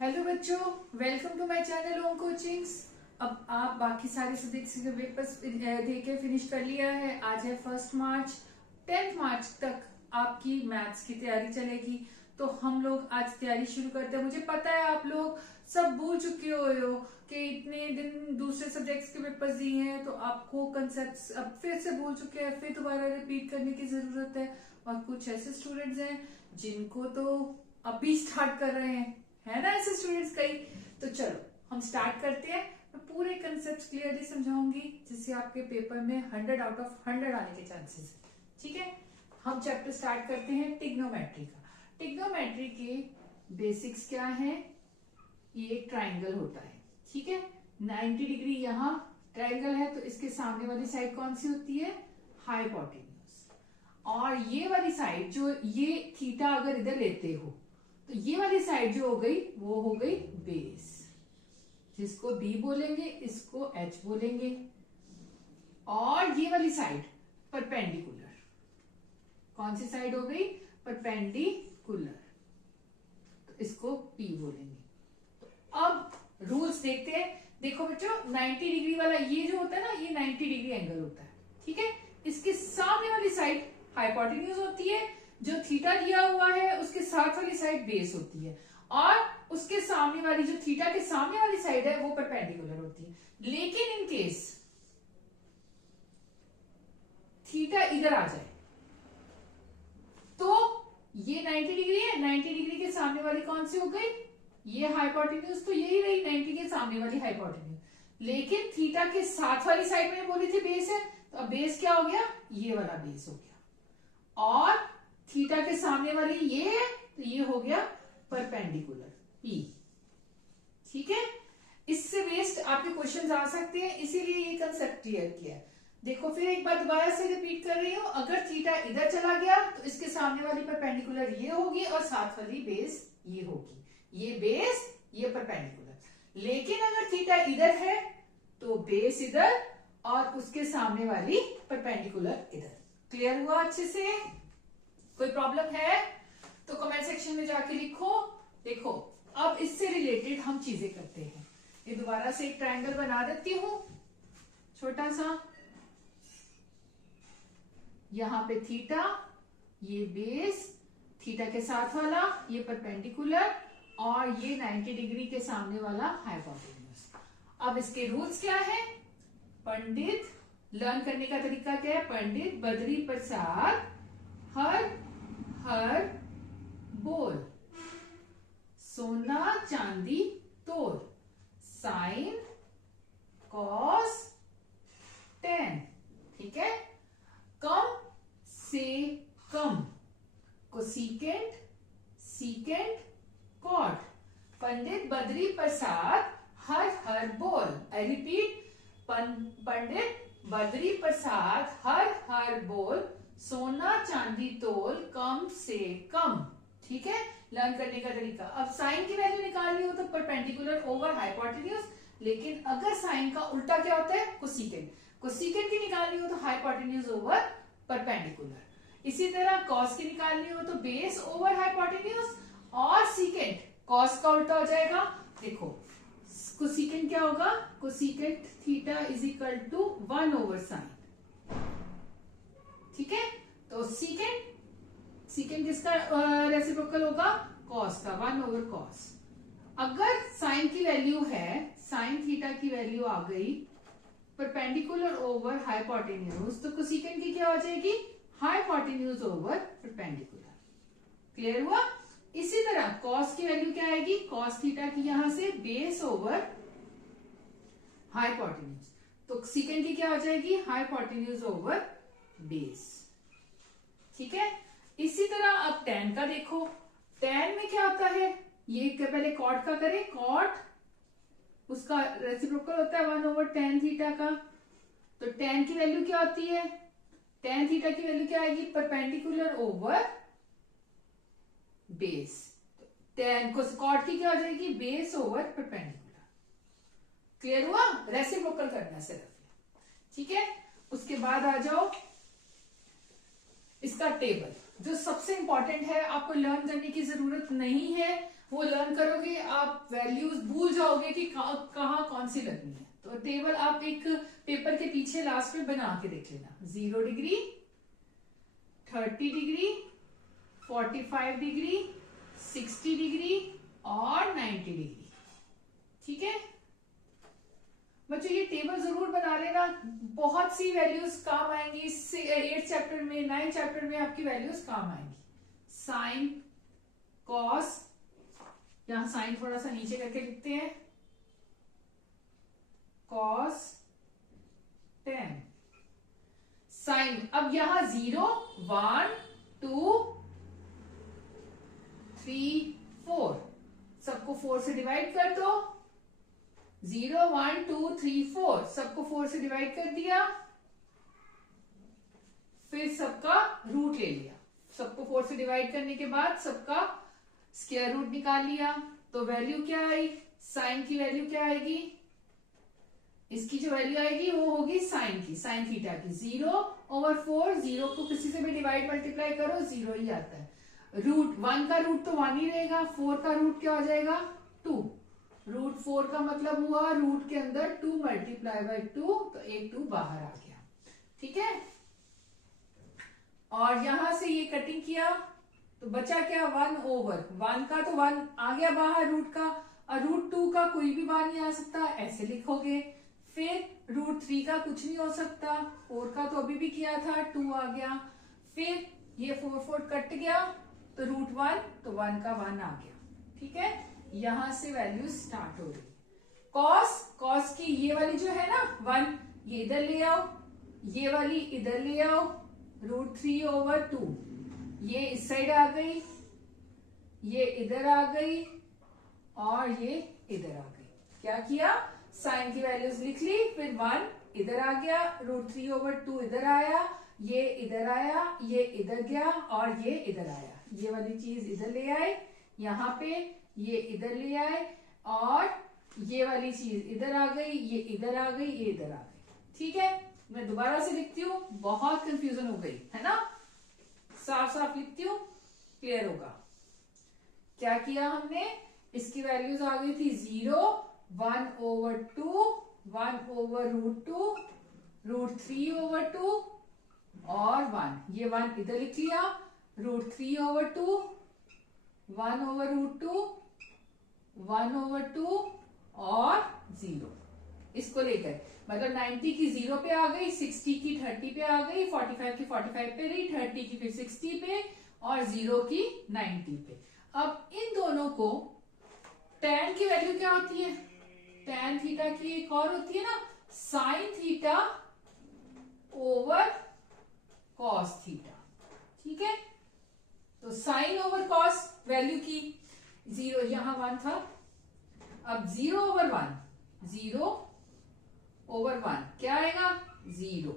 Hello बच्चों, welcome to my channel Om coachings. अब आप बाकी सारे सब्जेक्ट्स के पेपर्स देके फिनिश कर लिया है। आज है 1 मार्च। 10 मार्च तक आपकी मैथ्स की तैयारी चलेगी। तो हम लोग आज तैयारी शुरू करते हैं। मुझे पता है आप लोग सब भूल चुके हो कि इतने दिन दूसरे सब्जेक्ट्स के पेपर्स दिए हैं, तो आपको कंसेप्ट्स अब फिर से भूल चुके हैं, फिर दोबारा रिपीट करने की जरूरत है। और कुछ ऐसे स्टूडेंट्स हैं जिनको तो अभी स्टार्ट कर रहे हैं, है ना ऐसे स्टूडेंट्स कई। तो चलो हम स्टार्ट करते हैं। मैं पूरे कंसेप्ट क्लियरली समझाऊंगी जिससे आपके पेपर में 100 आउट ऑफ 100 आने के चांसेस है। ठीक है, हम चैप्टर स्टार्ट करते हैं ट्रिग्नोमेट्री का। ट्रिग्नोमेट्री के बेसिक्स क्या है? ये एक ट्राइंगल होता है, ठीक है। 90 डिग्री यहाँ ट्राइंगल है, तो इसके सामने वाली साइड कौन सी होती है? हाइपोटेन्यूज। और ये वाली साइड जो ये थीटा अगर इधर लेते हो तो ये वाली साइड जो हो गई वो हो गई बेस, जिसको बी बोलेंगे, इसको एच बोलेंगे। और ये वाली साइड परपेंडिकुलर, कौन सी साइड हो गई? परपेंडिकुलर, तो इसको पी बोलेंगे। तो अब रूल्स देखते हैं। देखो बच्चों, 90 डिग्री वाला ये जो होता है ना, ये 90 डिग्री एंगल होता है, ठीक है। इसके सामने वाली साइड हाइपोटेन्यूज होती है, जो थीटा दिया हुआ है उसके साथ वाली साइड बेस होती है, और उसके सामने वाली जो थीटा के सामने वाली साइड है वो परपेंडिकुलर होती है। लेकिन इन केस थीटा इधर आ जाए तो ये 90 डिग्री है, 90 डिग्री के सामने वाली कौन सी हो गई? ये हाइपोटेन्यूज तो यही रही, 90 के सामने वाली हाइपोटेन्यूज। लेकिन थीटा के साथ वाली साइड में बोली थी बेस है, तो अब बेस क्या हो गया? ये वाला बेस हो गया। और थीटा के सामने वाली ये है, तो ये हो गया परपेंडिकुलर पी, ठीक है। इससे बेस्ड आपके क्वेश्चंस आ सकते हैं, इसीलिए ये कंसेप्ट क्लियर किया है। देखो फिर एक बार दोबारा से रिपीट कर रही हूं। अगर थीटा इधर चला गया तो इसके सामने वाली परपेंडिकुलर ये होगी और साथ वाली बेस ये होगी, ये बेस ये परपेंडिकुलर। लेकिन अगर थीटा इधर है तो बेस इधर और उसके सामने वाली परपेंडिकुलर इधर। क्लियर हुआ अच्छे से? कोई प्रॉब्लम है तो कमेंट सेक्शन में जाके लिखो। देखो अब इससे रिलेटेड हम चीजें करते हैं। ये दोबारा से एक ट्रायंगल बना देती हूं छोटा सा। यहां पे थीटा, ये बेस, थीटा के साथ वाला ये परपेंडिकुलर, और ये 90 डिग्री के सामने वाला हाइपोटेन्यूज। अब इसके रूल्स क्या है? पंडित, लर्न करने का तरीका क्या है? पंडित बद्री प्रसाद हर हर बोल, सोना चांदी तोल, साइन कॉस टेन, ठीक है। कम से कम, cosecant secant cot. Pandit Badri Prasad हर हर बोल। आई रिपीट, पंडित बद्री प्रसाद हर हर बोल, सोना चांदी तोल कम से कम, ठीक है। लर्न करने का तरीका। अब साइन की वैल्यू निकालनी हो तो परपेंडिकुलर ओवर हाइपोटेन्यूज, लेकिन अगर साइन का उल्टा क्या होता है? कोसिकेंट। कोसिकेंट की निकालनी हो तो हाइपोटेन्यूज ओवर परपेंडिकुलर। इसी तरह कॉस की निकालनी हो तो बेस ओवर हाइपोटेन्यूज, और सीकेंट कॉस का उल्टा हो जाएगा। देखो कोसिकेंट क्या होगा? Cosecant theta is equal to 1 over sine, ठीक है। तो सीकेंट किसका रेसिप्रोकल होगा? कॉस का, 1 ओवर कॉस। अगर साइन की वैल्यू है, साइन थीटा की वैल्यू आ गई परपेंडिकुलर ओवर हाइपोटेन्यूज, तो कोसिकेंट की क्या हो जाएगी? Hypotenuse over perpendicular. क्लियर हुआ? इसी तरह कॉस की वैल्यू क्या आएगी? कॉस थीटा की यहां से बेस ओवर हाइपोटेन्यूज, तो सीकेंट की क्या हो जाएगी? हाइपोटेन्यूज ओवर बेस, ठीक है। इसी तरह अब टेन का देखो। टेन में क्या होता है? ये पहले कॉट का करें। कॉट उसका रेसिप्रोकल होता है 1 ओवर टेन थीटा का। तो टेन की वैल्यू क्या होती है? टेन थीटा की वैल्यू क्या आएगी? Perpendicular over base. Tan cot की क्या हो जाएगी? Base over perpendicular. क्लियर हुआ? रेसिप्रोकल करना सिर्फ, ठीक है। उसके बाद आ जाओ इसका टेबल। जो सबसे इंपॉर्टेंट है, आपको लर्न करने की जरूरत नहीं है, वो लर्न करोगे आप वैल्यूज भूल जाओगे कि कहाँ कौन सी लगनी है। तो टेबल आप एक पेपर के पीछे लास्ट में बना के देख लेना। 0 डिग्री, 30 डिग्री, 45 डिग्री, 60 डिग्री और 90 डिग्री। ठीक है बच्चों, ये टेबल जरूर बना लेना, बहुत सी वैल्यूज काम आएंगी। 8th चैप्टर में, 9th चैप्टर में आपकी वैल्यूज काम आएंगी। साइन, कॉस, यहां साइन थोड़ा सा नीचे करके लिखते हैं, कॉस, tan, साइन। अब यहां 0, 1, 2, 3, 4, सबको 4 से डिवाइड कर दो। 0, 1, 2, 3, 4, सबको 4 से डिवाइड कर दिया, फिर सबका रूट ले लिया। सबको 4 से डिवाइड करने के बाद सबका स्क्वायर रूट निकाल लिया। तो वैल्यू क्या आई, साइन की वैल्यू क्या आएगी, इसकी जो वैल्यू आएगी वो होगी साइन की, साइन थीटा की। 0/4, 0 को किसी से भी डिवाइड मल्टीप्लाई करो 0 ही आता है। रूट 1 का रूट तो 1 ही रहेगा, 4 का रूट क्या हो जाएगा 2। रूट 4 का मतलब हुआ रूट के अंदर 2 मल्टीप्लाई बाई 2, तो एक 2 बाहर आ गया। ठीक है, और यहां से ये कटिंग किया तो बचा क्या 1/1 का, तो 1 आ गया बाहर रूट का, और रूट 2 का कोई भी बाहर नहीं आ सकता, ऐसे लिखोगे। फिर रूट 3 का कुछ नहीं हो सकता, 4 का तो अभी भी किया था, 2 आ गया। फिर ये 4 कट गया तो रूट 1, तो 1 का 1 आ गया। ठीक है, यहां से वैल्यू स्टार्ट हो रही। कॉस, कॉस की ये वाली जो है ना 1, ये इधर ले आओ, ये वाली इधर ले आओ, रूट 3/2, ये इस साइड आ गई, ये इधर आ गई और ये इधर आ गई। क्या किया, साइन की वैल्यूज लिख ली, फिर 1 इधर आ गया, रूट 3/2 इधर आया, ये इधर आया, ये इधर गया और ये इधर आया। ये वाली चीज इधर ले आए, यहाँ पे ये इधर ले आए, और ये वाली चीज इधर आ गई, ये इधर आ गई, ये इधर आ गई। ठीक है, मैं दोबारा से लिखती हूँ, बहुत कंफ्यूजन हो गई है ना, साफ साफ लिखती हूँ, क्लियर होगा। क्या किया हमने, इसकी वैल्यूज आ गई थी 0, 1/2, 1/√2, रूट 3/2 और 1, ये 1 इधर लिख लिया, रूट 3/2, 1/√2, 1/2 और 0, इसको लेकर मतलब 90 की 0 पे आ गई, 60 की 30 पे आ गई, 45 की 45 पे रही, 30 की फिर 60 पे और 0 की 90 पे। अब इन दोनों को tan की वैल्यू क्या होती है, tan थीटा की एक और होती है ना, sine theta over cos theta. ठीक है, तो साइन ओवर कॉस वैल्यू की 0, यहां 1 था, अब 0/1, 0/1 क्या आएगा 0।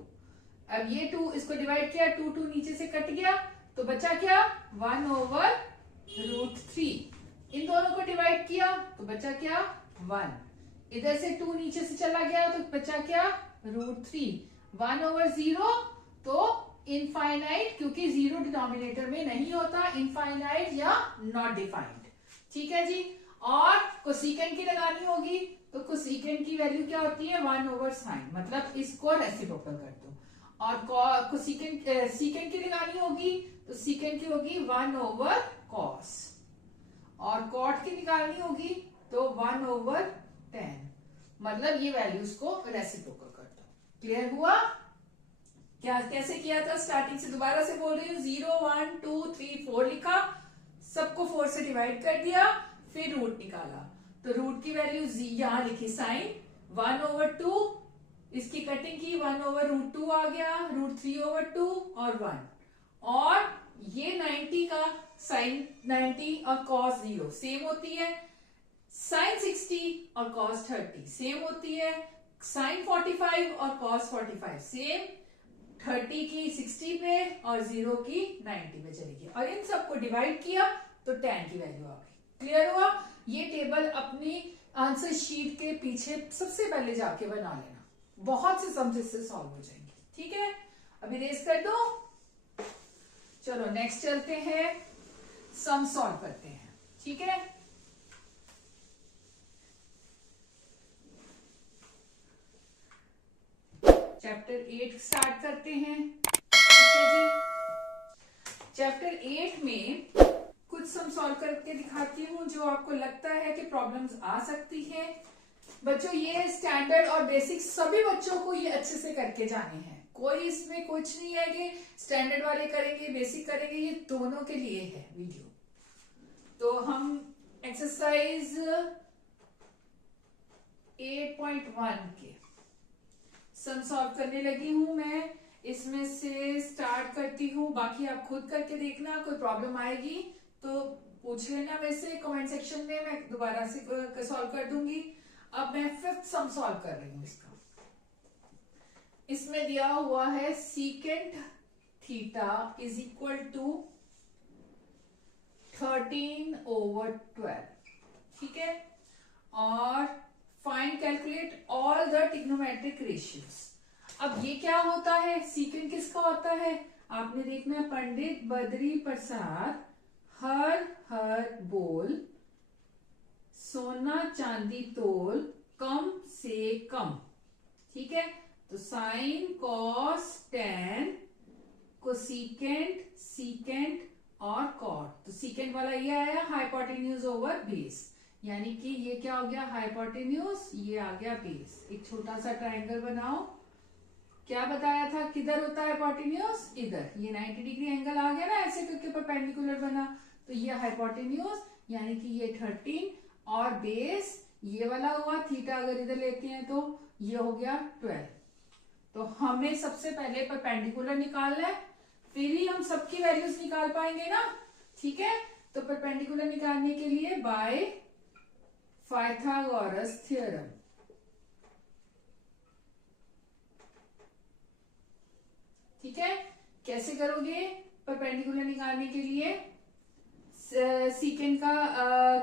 अब ये 2 इसको डिवाइड किया, 2 नीचे से कट गया, तो बचा क्या 1/√3। इन दोनों को डिवाइड किया तो बचा क्या 1, इधर से 2 नीचे से चला गया तो बचा क्या √3। 1/0 तो इनफाइनाइट, क्योंकि 0 डिनोमिनेटर में नहीं होता, इनफाइनाइट या नॉट डिफाइंड। ठीक है जी, और कोसेकेंट की लगानी होगी तो कोसेकेंट की वैल्यू क्या होती है 1/sin, मतलब इसको रेसिप्रोकल कर दो। और कोसेकेंट सीकेंट की लगानी होगी तो सीकेंट की होगी 1/cos, और कॉट की निकालनी होगी तो 1/tan, मतलब ये वैल्यूज को रेसिप्रोकल कर दो। क्लियर हुआ, क्या कैसे किया था स्टार्टिंग से दोबारा से बोल रही हूँ। 0, 1, 2, 3, 4 लिखा, सबको 4 से डिवाइड कर दिया, फिर रूट निकाला, तो रूट की वैल्यू यहां लिखी साइन 1/2, इसकी कटिंग की 1/√2 आ गया, रूट 3/2 और 1, और ये 90 का साइन 90 और cos 0 सेम होती है, साइन 60 और cos 30 सेम होती है, साइन 45 और cos 45 सेम, 30 की 60 पे और 0 की 90 पे चलेगी, और इन सबको डिवाइड किया तो tan की वैल्यू आ गई। क्लियर हुआ, ये टेबल अपनी आंसर शीट के पीछे सबसे पहले जाके बना लेना, बहुत से सम्स इससे सॉल्व हो जाएंगे। ठीक है, अभी रेस कर दो, चलो नेक्स्ट चलते हैं, सम सॉल्व करते हैं, ठीक है। चैप्टर 8 स्टार्ट करते हैं, ठीक है जी। चैप्टर 8 में कुछ सम सॉल्व करके दिखाती हूँ जो आपको लगता है कि प्रॉब्लम्स आ सकती है। बच्चों ये स्टैंडर्ड और बेसिक सभी बच्चों को ये अच्छे से करके जाने हैं, कोई इसमें कुछ नहीं है कि स्टैंडर्ड वाले करेंगे बेसिक करेंगे, ये दोनों के लिए है वीडियो। तो हम एक्सरसाइज 8.1 के सम सॉल्व करने लगी हूं मैं। इसमें से स्टार्ट करती हूँ, बाकी आप खुद करके देखना, कोई प्रॉब्लम आएगी तो पूछ लेना वैसे कमेंट सेक्शन में, मैं दोबारा से सॉल्व कर दूंगी। अब मैं 5th सम सॉल्व कर रही हूँ इसका। इसमें दिया हुआ है secant theta is equal to 13/12, ठीक है। और find calculate all the trigonometric ratios. अब ये क्या होता है, सीकेंट किसका होता है, आपने देखना, पंडित बद्री प्रसाद हर बोल, सोना चांदी तोल, कम से कम, ठीक है। तो sine cos tan, cosecant secant और कॉट। तो सीकेंट वाला ये आया हाइपोटेन्यूज ओवर बेस, यानी कि ये क्या हो गया हाइपोटेन्यूज, ये आ गया बेस। एक छोटा सा ट्रायंगल बनाओ, क्या बताया था किधर होता है हाइपोटेन्यूज, इधर। ये 90 डिग्री एंगल आ गया ना, ऐसे करके परपेंडिकुलर बना, तो ये हाइपोटेन्यूज यानी कि ये 13 और बेस ये वाला हुआ थीटा, अगर इधर लेते हैं तो ये हो गया 12। तो हमें सबसे पहले परपेंडिकुलर निकालना है, फिर ही हम सबकी वैल्यूज निकाल पाएंगे ना, ठीक है। तो परपेंडिकुलर निकालने के लिए बाय पाइथागोरस थ्योरम, ठीक है। कैसे करोगे परपेंडिकुलर निकालने के लिए, सीकेंट का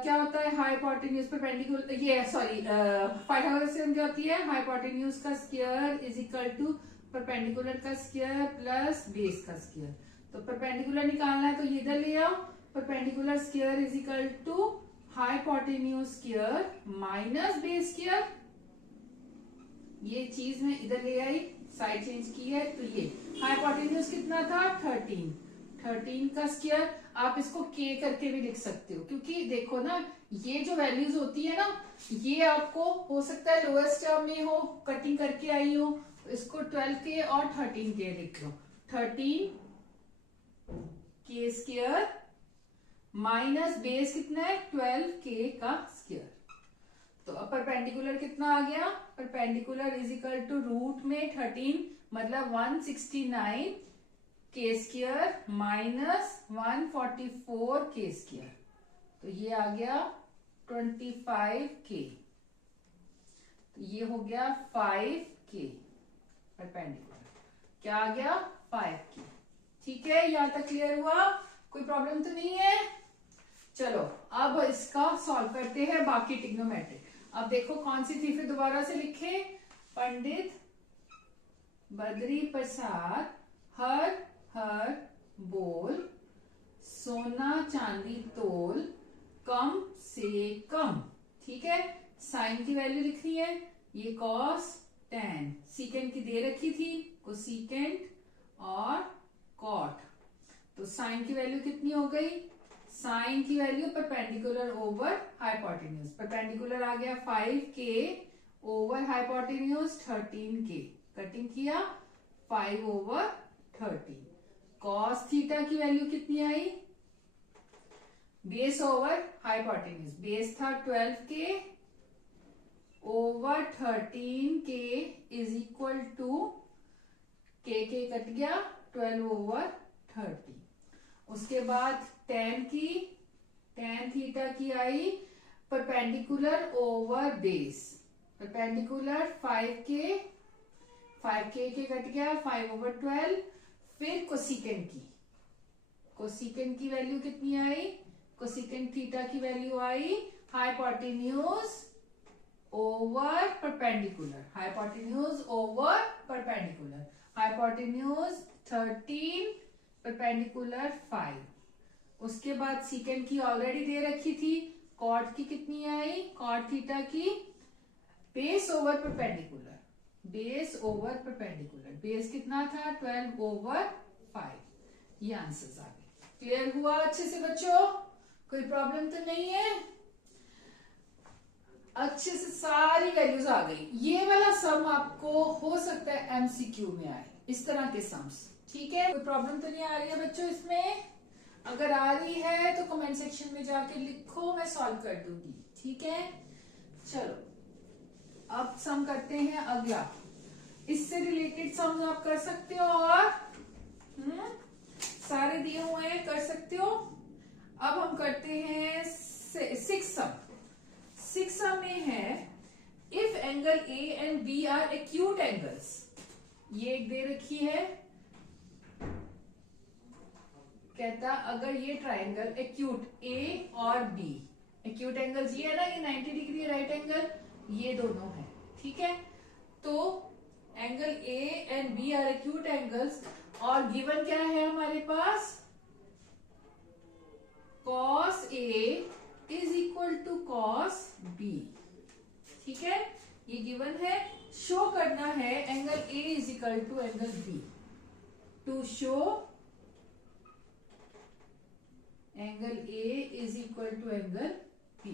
क्या होता है हाइपोटेन्यूज परपेंडिकुलर, ये सॉरी पाइथागोरस थ्योरम क्या होती है, हाइपोटेन्यूज का square is equal to perpendicular का स्क्वायर प्लस बेस का स्क्वायर। तो परपेंडिकुलर निकालना है तो ये इधर ले आओ, perpendicular square is equal to hypotenuse square minus base square. ये चीज मैं इधर ले आई, साइड चेंज की है, तो ये हाइपोटेन्यूज कितना था 13 का स्क्वायर। आप इसको के करके भी लिख सकते हो, क्योंकि देखो ना ये जो वैल्यूज होती है ना, ये आपको हो सकता है लोएस्ट टर्म में हो, कटिंग करके आई हो, इसको 12 के और 13 के लिख लो। 13 के स्क्वायर माइनस बेस कितना है 12 के का स्क्वायर। तो अब परपेंडिकुलर कितना आ गया, perpendicular is equal to root में 13 मतलब 169 के स्क्वायर माइनस 144 के स्क्वायर। तो ये आ गया 25 के, तो ये हो गया 5 के परपेंडिकुलर, क्या आ गया 5 के, ठीक है। यहां तक क्लियर हुआ, कोई प्रॉब्लम तो नहीं है। चलो अब इसका सॉल्व करते हैं बाकी ट्रिग्नोमेट्रिक। अब देखो कौन सी थी, फिर दोबारा से लिखे, पंडित बद्री प्रसाद हर बोल, सोना चांदी तोल, कम से कम, ठीक है। साइन की वैल्यू लिखनी है, ये कॉस टेन, सीकेंट की दे रखी थी, कोसिकेंट और कॉट। तो साइन की वैल्यू कितनी हो गई, साइन की value perpendicular over hypotenuse, perpendicular आ गया 5 के ओवर हाइपोटेन्यूज 13 के, कटिंग किया 5 ओवर 13। कॉस थीटा की वैल्यू कितनी आई, बेस ओवर हाइपोटेन्यूज, बेस था 12 के ओवर 13 के इज इक्वल टू के कट गया 12 ओवर 30। उसके बाद tan थीटा की आई परपेंडिकुलर ओवर बेस, परपेंडिकुलर 5 के कट गया 5 ओवर 12। फिर कोसिकेंट की वैल्यू कितनी आई, कोसिकेंट थीटा की वैल्यू आई hypotenuse over perpendicular, hypotenuse over perpendicular, hypotenuse 13 perpendicular 5। उसके बाद सीकेंड की ऑलरेडी दे रखी थी, कॉट की कितनी आई, कॉट थीटा की base over perpendicular, base over perpendicular, base कितना था 12/5। ये आंसर्स आ गए। क्लियर हुआ अच्छे से बच्चों? कोई प्रॉब्लम तो नहीं है? अच्छे से सारी वैल्यूज आ गई। ये वाला सम आपको हो सकता है एमसीक्यू में आए, इस तरह के सम्स। ठीक है, कोई प्रॉब्लम तो नहीं आ रही है बच्चों इसमें? अगर आ रही है तो कमेंट सेक्शन में जाके लिखो, मैं सॉल्व कर दूंगी। ठीक है, चलो अब सम करते हैं अगला। इससे रिलेटेड सम आप कर सकते हो, और सारे दिए हुए हैं, कर सकते हो। अब हम करते हैं 6 सम। 6 सम में है if angle A and B are acute angles. ये एक दे रखी है, कहता अगर ये ट्राइंगल एक्यूट ए और बी, एक्यूट एंगल्स ये है ना, ये 90 डिग्री है राइट एंगल, ये दोनों है। ठीक है, तो angle A and B are acute angles, और गिवन क्या है हमारे पास, cos A is equal to cos B। ठीक है, ये गिवन है। शो करना है angle A is equal to angle B। To show angle A is equal to angle B।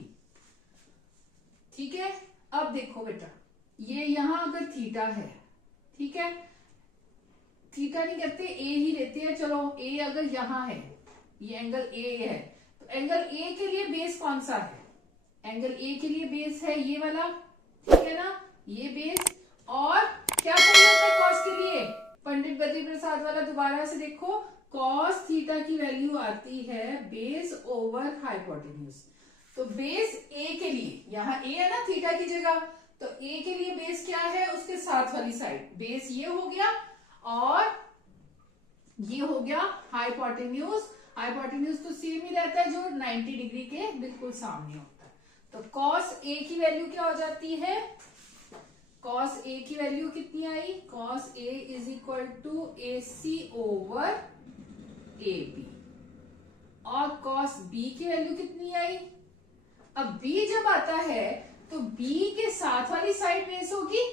ठीक है, अब देखो बेटा, ये यहां अगर थीटा है, ठीक है, थीटा नहीं कहते, ए ही लेते हैं। चलो ए अगर यहां है, ये एंगल ए है, तो एंगल ए के लिए बेस कौन सा है, एंगल ए के लिए बेस है ये वाला, ठीक है ना, ये बेस। और क्या चाहिए होता है कॉस के लिए, पंडित बद्री प्रसाद वाला दोबारा से देखो, कॉस थीटा की वैल्यू आती है बेस ओवर हाइपोटेन्यूज। तो बेस ए के लिए, यहां ए है ना थीटा की जगह, तो ए के लिए बेस क्या है, उसके साथ वाली साइड बेस ये हो गया, और ये हो गया हाइपोटेन्यूज। हाइपोटेन्यूज तो सेम ही रहता है जो 90 डिग्री के बिल्कुल सामने होता है। तो कॉस ए की वैल्यू क्या हो जाती है, कॉस ए की वैल्यू कितनी आई, cos A is equal to A C over A B. और कॉस बी की वैल्यू कितनी आई, अब बी जब आता है तो बी के साथ वाली साइड बेस होगी,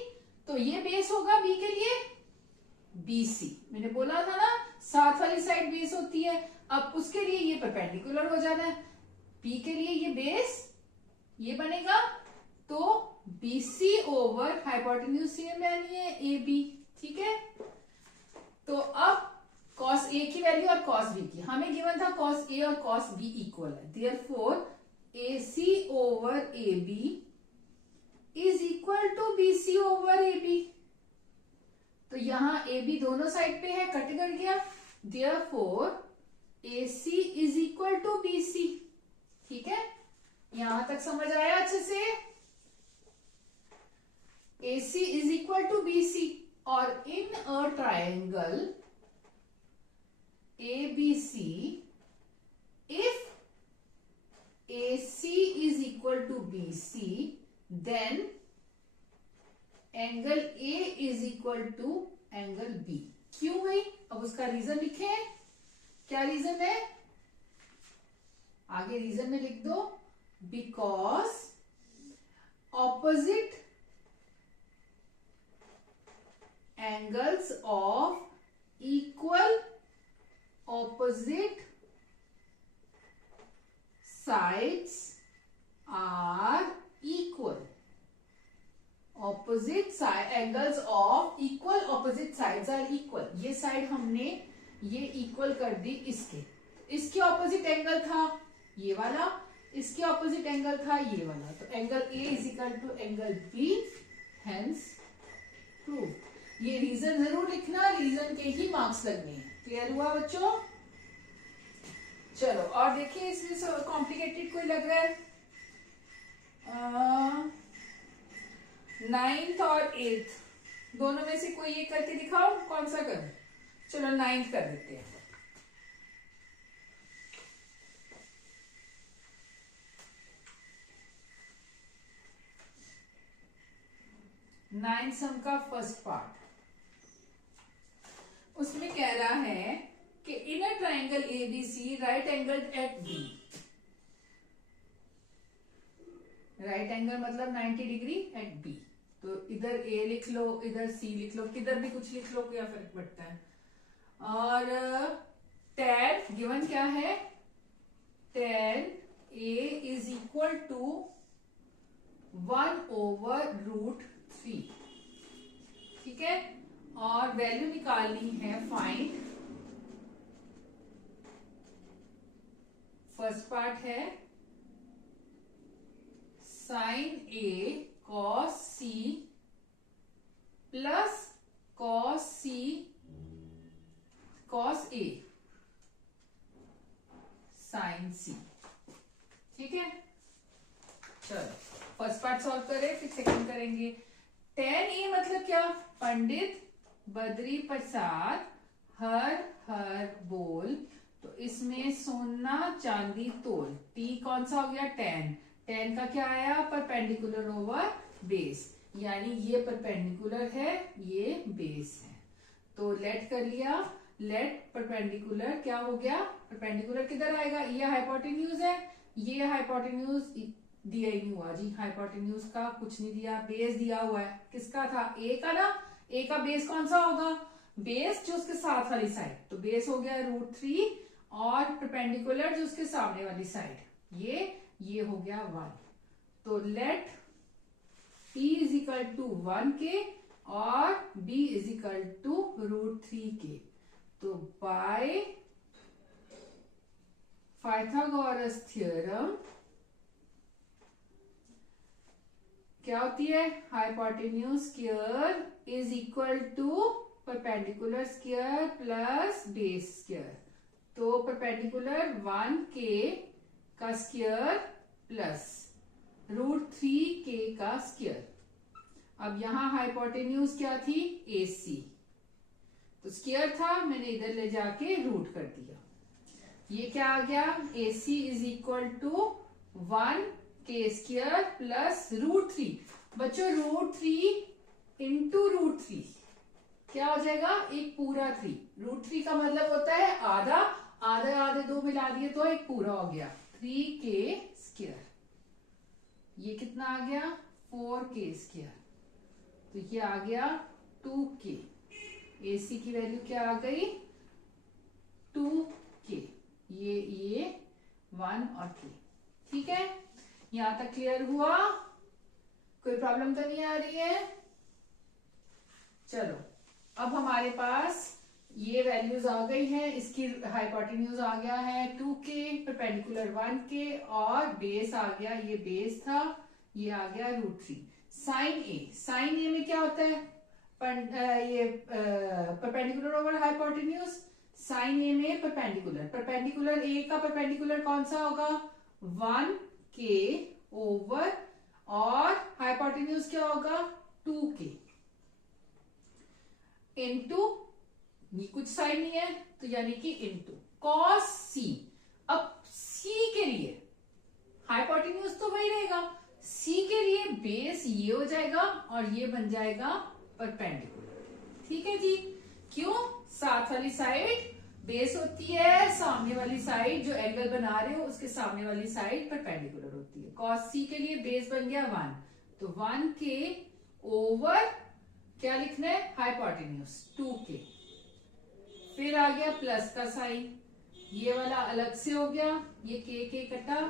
तो ये बेस होगा बी के लिए BC। मैंने बोला था ना साथ वाली साइड बेस होती है, अब उसके लिए ये परपेंडिकुलर हो जाना है, बी के लिए ये बेस ये बनेगा, तो BC ओवर हाइपोटेन्यूज सेम रहनी है AB। ठीक है, तो अब cos A की वैल्यू और cos B की, हमें गिवन था cos A और cos B इक्वल है, therefore AC over AB is equal to BC over AB। तो यहां AB दोनों साइड पे है, कट गया, therefore AC is equal to BC। ठीक है, यहां तक समझ आया अच्छे से, AC is equal to BC। और in a triangle ABC, if AC is equal to BC, then angle A is equal to angle B। क्यों भाई, अब उसका रीजन लिखे, क्या रीजन है, आगे रीजन में लिख दो, because opposite angles of equal opposite sides are equal। opposite side angles of equal opposite sides are equal। ये साइड हमने ये इक्वल कर दी इसके, इसके ऑपोजिट एंगल था ये वाला, इसके ऑपोजिट एंगल था ये वाला, तो angle A is equal to angle B, hence prove. ये रीजन जरूर लिखना, रीजन के ही मार्क्स लगने हैं। क्लियर हुआ बच्चों? चलो और देखिए, इसमें कॉम्प्लिकेटेड कोई लग रहा है, 9th और 8th दोनों में से कोई एक करके दिखाओ, कौन सा करूं? चलो 9th कर देते हैं। 9th सम का फर्स्ट पार्ट, उसमें कह रहा है कि in a angle ABC right angle at B। Right angle मतलब 90 डिग्री एट B। तो इधर A लिख लो, इधर C लिख लो, किधर भी कुछ लिख लो, क्या फर्क पड़ता है। और tan गिवन क्या है, tan A is equal to 1/√3। ठीक है, और वैल्यू निकालनी है फाइंड। फर्स्ट पार्ट है sine A cos C plus cos C cos A sine C। ठीक है, चलो फर्स्ट पार्ट सॉल्व करें, फिर सेकंड करेंगे। tan A मतलब क्या, पंडित बद्री प्रसाद हर हर बोल, तो इसमें सोना चांदी तोल। T कौन सा हो गया, tan। tan का क्या आया, परपेंडिकुलर ओवर बेस, यानी ये परपेंडिकुलर है, ये बेस है। तो लेट कर लिया, लेट परपेंडिकुलर क्या हो गया, परपेंडिकुलर किधर आएगा, ये हाइपोटेन्यूज है, ये हाइपोटेन्यूज दिया ही नहीं हुआ जी, हाइपोटेन्यूज का कुछ नहीं दिया, बेस दिया हुआ है, किसका था, ए का ना। ए का बेस कौन सा होगा, बेस जो उसके साथ वाली साइड, तो बेस हो गया √3 और परपेंडिकुलर जो उसके सामने वाली साइड, ये हो गया 1। तो let P is equal to 1 के और B इज इक्वल टू √3 के। तो बाय पाइथागोरस थ्योरम क्या होती है, hypotenuse square is equal to perpendicular square plus base square. तो परपेंडिकुलर 1k का स्क्वायर प्लस √3 k का स्क्वायर। अब यहां हाइपोटेन्यूज क्या थी, AC, तो स्क्वायर था, मैंने इधर ले जाके रूट कर दिया। ये क्या आ गया, AC is equal to 1k square plus √3। बच्चों √3 इंटू √3 क्या हो जाएगा, एक पूरा 3। √3 का मतलब होता है आधा, आधे आधे दो मिला दिए तो एक पूरा हो गया, 3k स्क्वायर। ये कितना आ गया, 4k स्क्वायर। तो ये आ गया 2k। AC की वैल्यू क्या आ गई, 2k। ये 1 और k। ठीक है, यहां तक क्लियर हुआ, कोई प्रॉब्लम तो नहीं आ रही है। चलो अब हमारे पास ये वैल्यूज आ गई हैं, इसकी हाइपोटेन्यूज आ गया है 2k, परपेंडिकुलर 1k और बेस आ गया, ये बेस था, ये आ गया √3। साइन ए में क्या होता है, ये परपेंडिकुलर ओवर हाइपोटेन्यूज। साइन ए में परपेंडिकुलर ए का परपेंडिकुलर कौन सा होगा, 1k ओवर, और हाइपोटेन्यूज क्या होगा, 2k इनटू, ये कुछ साइन नहीं है तो यानी कि इनटू cos C। अब C के लिए हाइपोटेन्यूज तो वही रहेगा, C के लिए बेस ये हो जाएगा और ये बन जाएगा परपेंडिकुलर। ठीक है जी, क्यों, साथ वाली साइड बेस होती है, सामने वाली साइड जो एंगल बना रहे हो उसके सामने वाली साइड परपेंडिकुलर होती है। cos C के लिए बेस बन गया 1, तो 1k ओवर क्या लिखना है, हाइपोटेन्यूज 2k। फिर आ गया प्लस का साइन, ये वाला अलग से हो गया, ये k कटा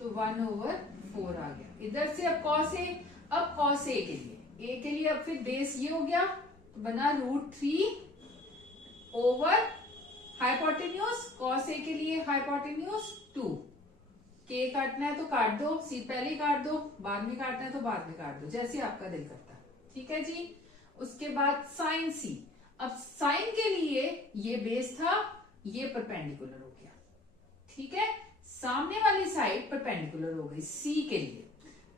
तो 1/4 आ गया। इधर से अब cos A, अब cos A के लिए अब फिर बेस ये हो गया, तो बना √3 ओवर हाइपोटेन्यूज, cos A के लिए हाइपोटेन्यूज 2। k काटना है तो काट दो, C पहले ही काट दो, बाद में काटना है तो बाद में काट दो, जैसे आपका दिल करता है। ठीक है जी, उसके बाद साइन C। अब साइन के लिए ये बेस था, ये परपेंडिकुलर हो गया। ठीक है, सामने वाली साइड परपेंडिकुलर हो गई C के लिए,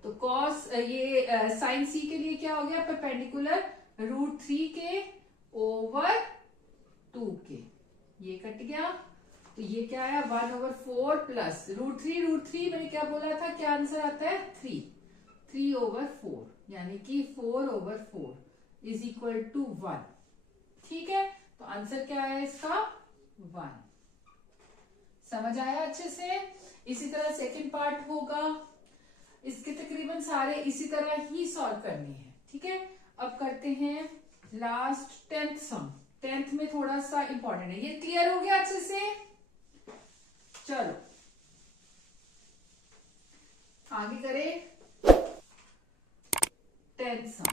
तो cos ये साइन C के लिए क्या हो गया, परपेंडिकुलर √3k ओवर 2k, ये कट गया, तो ये क्या आया 1/4 प्लस √3 मैंने क्या बोला था, क्या आंसर आता है 3/4, यानी कि 4/4 इज इक्वल टू 1। ठीक है, तो आंसर क्या है इसका 1। समझ आया अच्छे से। इसी तरह सेकंड पार्ट होगा, इसके तकरीबन सारे इसी तरह ही सॉल्व करने हैं। ठीक है, अब करते हैं लास्ट 10th सम। 10th में थोड़ा सा इंपॉर्टेंट है, ये क्लियर हो गया अच्छे से। चलो आगे करें 10th सम।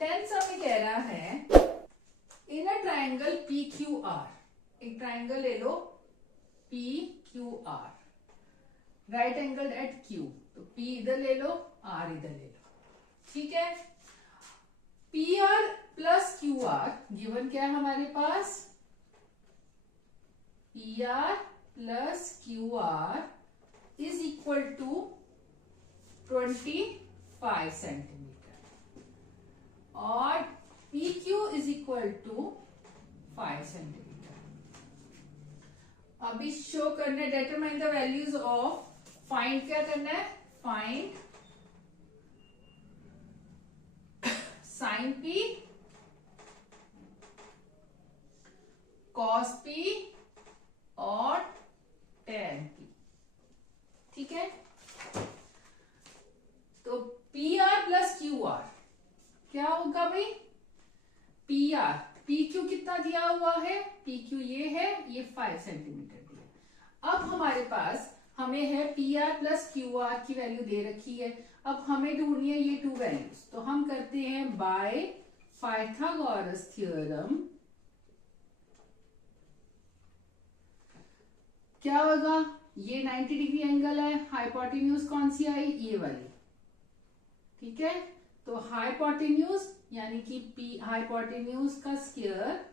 10th सम में कह रहा है in a triangle P Q R, एक ट्राइंगल ले लो P Q R, right angle at Q, तो P इधर ले लो, R इधर ले लो। ठीक है, P R plus Q R given क्या है हमारे पास, P R plus Q R is equal to 25 centimetre और P Q is equal to 5 centimetre. अभी शो करना है determine the values of, find क्या करना है, find sine P, cos P और टेन पी। ठीक है, तो P R plus Q R क्या होगा भाई, पी आर, पी क्यू कितना दिया हुआ है, पी क्यू ये है, ये 5 सेंटीमीटर दिया। अब हमारे पास हमें है P R plus Q R की वैल्यू दे रखी है, अब हमें ढूंढनी है ये टू वैल्यूज, तो हम करते हैं बाय पाइथागोरस थ्योरम। क्या होगा, ये 90 डिग्री एंगल है, हाइपोटेन्यूज कौन सी आई, ये वाली। ठीक है, तो हाइपोटेन्यूज यानी कि पी हाइपोटेन्यूज का square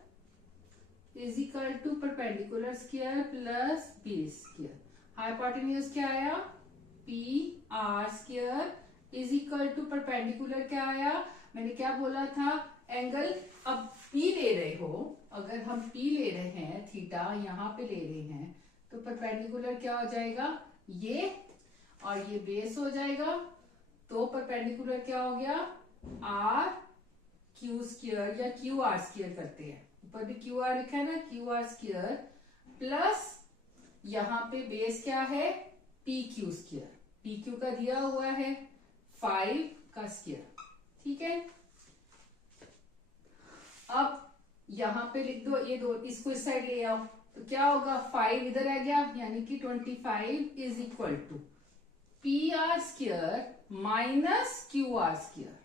is equal to perpendicular square plus base square. Hypotenuse क्या आया, P R square is equal to perpendicular क्या आया, मैंने क्या बोला था, एंगल अब पी ले रहे हो, अगर हम पी ले रहे हैं, थीटा यहाँ पे ले रहे हैं, तो परपेंडिकुलर क्या हो जाएगा, ये और ये बेस हो जाएगा, तो परपेंडिकुलर क्या हो गया, आर क्यू स्क्वायर या क्यू आर स्क्वायर करते हैं, ऊपर भी क्यू आर लिखा है ना, क्यू आर स्क्वायर प्लस यहाँ पे बेस क्या है, P Q square, P Q का दिया हुआ है 5 का स्क्वायर। ठीक है, अब यहाँ पे लिख दो ये दो, इसको इस साइड ले आओ, तो क्या होगा, 5 इधर आ गया, यानी कि 25 is equal to P R square minus Q R square.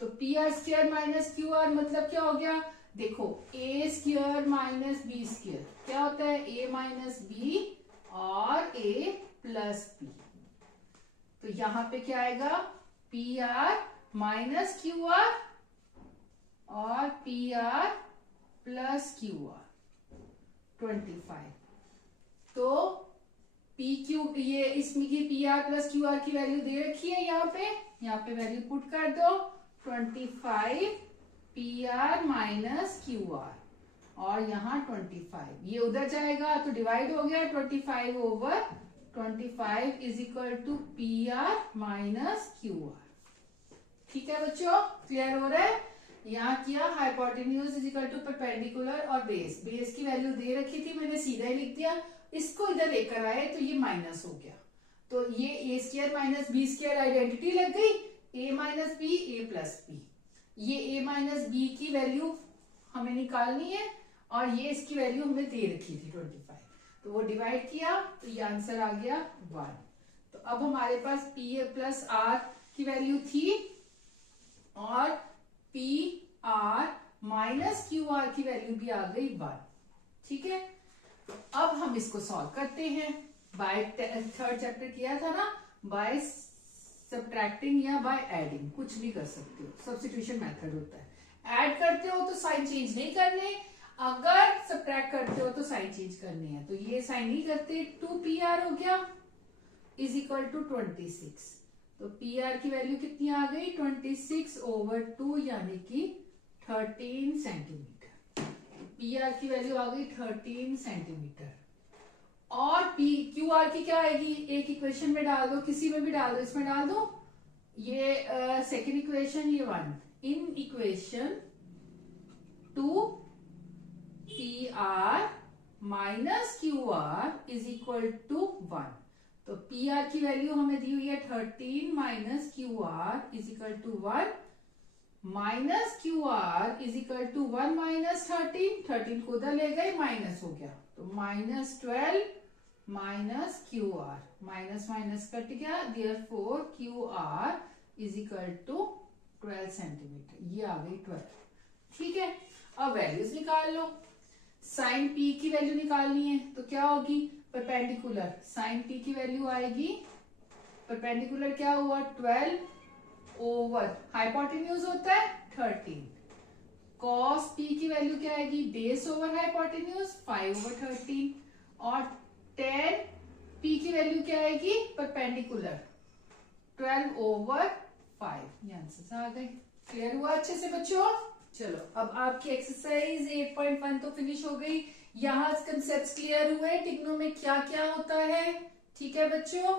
तो P R square minus Q R मतलब क्या हो गया, देखो A square minus B square क्या होता है, ए माइनस बी और ए प्लस बी। तो यहां पे क्या आएगा, P R minus Q R और P R plus Q R 25। तो पी क्यू, ये इसमें की P R plus Q R की वैल्यू दे रखी है, यहाँ पे वैल्यू पुट कर दो, 25 P R minus Q R और यहाँ 25, ये उधर जाएगा तो डिवाइड हो गया, 25 over 25 is equal to P R minus Q R. ठीक है बच्चों, क्लियर हो रहा है, यहाँ किया hypotenuse is equal to perpendicular और बेस, बेस की वैल्यू दे रखी थी, मैंने सीधा ही लिख दिया, इसको इधर लेकर आए तो ये माइनस हो गया, तो ये A square minus B square identity लग गई, A minus B A plus B, ये ए माइनस बी की वैल्यू हमें निकालनी है और ये इसकी वैल्यू हमें दे रखी थी 25, तो वो डिवाइड किया तो ये आंसर आ गया 1। तो अब हमारे पास पी प्लस आर की वैल्यू थी और P R minus Q R की वैल्यू भी आ गई 1। ठीक है, अब हम इसको सॉल्व करते हैं, बाय थर्ड चैप्टर किया था ना, बाय सब्ट्रैक्टिंग या बाय एडिंग, कुछ भी कर सकते हो, सब्स्टिट्यूशन मेथड होता है। ऐड करते हो तो साइन चेंज नहीं करने, अगर सब्ट्रैक्ट करते हो तो साइन चेंज करने हैं, तो ये साइन नहीं करते, 2pr हो गया इज इक्वल टू 26, तो pr की वैल्यू कितनी आ गई, 26 ओवर 2 यानी कि 13 सेंटीमीटर, pr की वैल्यू आ गई 13 सेंटीमीटर। और क्यू आर की क्या आएगी, एक इक्वेशन में डाल दो, किसी में भी डाल दो, इसमें डाल दो, ये सेकेंड इक्वेशन, ये 1 in equation 2 P R minus Q R is equal to 1। तो पी आर की वैल्यू हमें दी हुई है 13 minus Q R is equal to 1 minus Q R is equal to 1 minus 13 को उधर ले गए माइनस हो गया तो minus 12 minus Q R minus minus cut गया therefore Q R is equal to 12 centimetre. ये आ गई 12। ठीक है, अब वैल्यूज निकाल लो। साइन पी की वैल्यू निकालनी है तो क्या होगी परपेंडिकुलर। साइन पी की वैल्यू आएगी परपेंडिकुलर क्या हुआ 12 ओवर हाइपोटेन्यूज होता है 13। कॉस पी की वैल्यू क्या आएगी बेस ओवर हाइपोटेन्यूज 5 ओवर 13 और टेन पी की वैल्यू क्या आएगी परपेंडिकुलर 12 ओवर 5। ये आंसर्स आ गए। क्लियर हुआ अच्छे से बच्चों? चलो अब आपकी एक्सरसाइज 8.1 तो फिनिश हो गई। यहाँ कंसेप्ट क्लियर हुए टिग्नो में क्या क्या होता है। ठीक है बच्चों,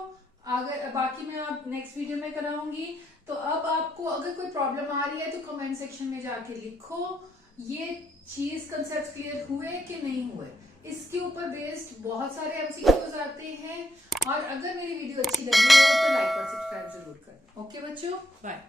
अगर बाकी मैं आप नेक्स्ट वीडियो में कराऊंगी। तो अब आपको अगर कोई प्रॉब्लम आ रही है तो कमेंट सेक्शन में जाके लिखो ये चीज कंसेप्ट क्लियर हुए कि नहीं हुए। इसके ऊपर बेस्ड बहुत सारे एमसीक्यूज आते हैं और अगर मेरी वीडियो अच्छी लगी हो तो लाइक और सब्सक्राइब जरूर करें। ओके बच्चों, बाय।